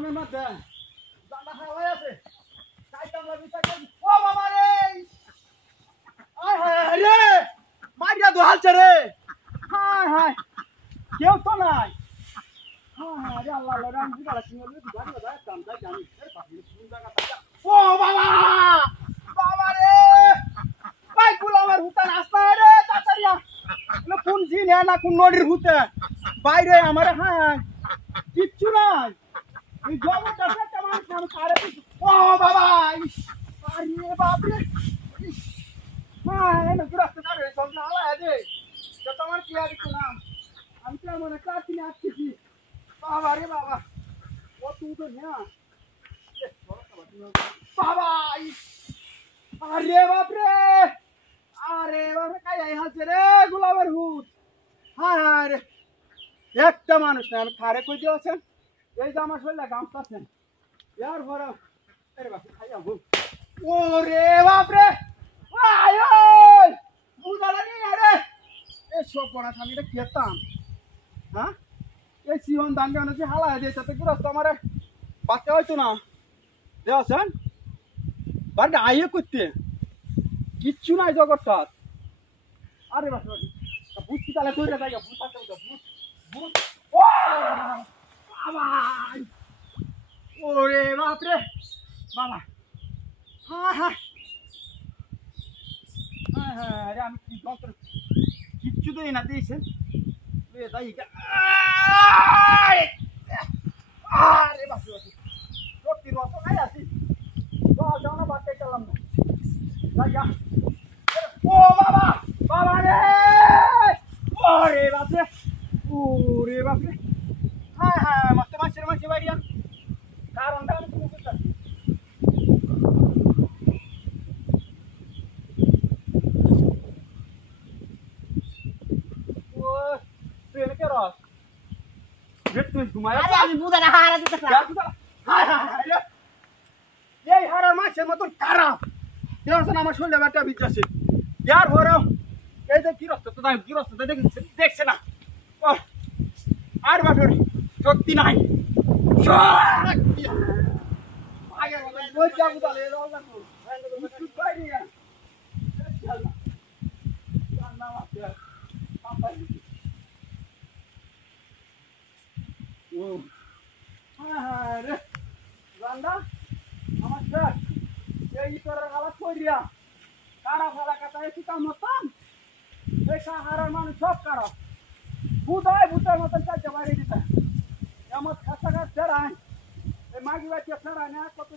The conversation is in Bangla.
গরমের মধ্যে জানলা হাওয়াই আছে সাইকেল লাগি সাইকেল ও বাবা রে আয় হায় রে মাইরা দোহালছে রে হায় হায় কেউ তো নাই হায় হায় রে আল্লাহ আল্লাহ রাম দিলা কি হলো গাড়ি দাও কাম দাই জানি আরে বাপ রে কোন জায়গা তা ও বাবা বাবা রে ভাই গুলো আমার হুতা রাস্তা রে তাড়াতাড়ি না কোন জিনে না কোন নদীর হুতা বাইরে আমার হায় কিচ্ছু নাই এই জগৎটা একটা মানুষ আমি কারে ও বাবা আরে বাপ রে হ্যাঁ না রাস্তা কারে সব না আলা দে তো তোমার কি আর কিছু না আমি তো মনে কাটি না আসছি বাবা রে বাবা ও তুই তো না বাবা আরে বাপ রে কাই হাসে রে গোলামের হুত হ্যাঁ রে একটা মানুষ না আমি খারে কই দিয়েছেন এই যে আমার শরীরে গামছাছেন ইয়ার ভরা আরে বাপ খাইয়া ভুল ওরে বাপ রে আয় বুঝা লাগে আরে এই সব পড়া আমি এটা খেতাম হ্যাঁ এই সিহন দান গান যে হালা দিয়ে তাতে গ্রস্ত আমারে বাচ্চা হইতো না দেওয়াছেন বাড়ি আইয়ে করতে কিচ্ছু নাই জগৎটা আরে বাপ বুঝছি তাহলে তৈরি জায়গা বুঝতে বুঝ ও বাবা ওরে বাপ রে বাবা হ্যাঁ হ্যাঁ হ্যাঁ হ্যাঁ আরে আমি কি যন্ত্র কিচ্ছু তো না দিয়েছেন আরে বাপ সত্যি রস নাই আছি যাও না বাচ্চা চালাম না যা ও বাবা বাবা রে ওরে বাপ রে ওরে বাপ রে হ্যাঁ হ্যাঁ মস্ত মাছের বাড়িয়া কারণটা আমি তুমি বুঝতে ও ট্রেনে কে রস তুই ঘুমায় আমি বুঝা না হারা দিতে হায় হায় রে এই হারার মাছের মতন খারাপ দেখছেন আমার শরীরে একটা বিচ্ছাছে ইয়ার ভরো এই যে গৃহস্থতা দেখছে না আর বাপের শক্তি নাই আমার এই তোর হালাত করিয়া কারা ফেলা কাটা এসি কাম মতন এই সাহারার মানুষ সব কারা ভূতের মতন কাজে বাইরে দিতে এমন খাসা কাজ ছাড়ায় এই মাগি বাচ্চা ছাড়ায় না কত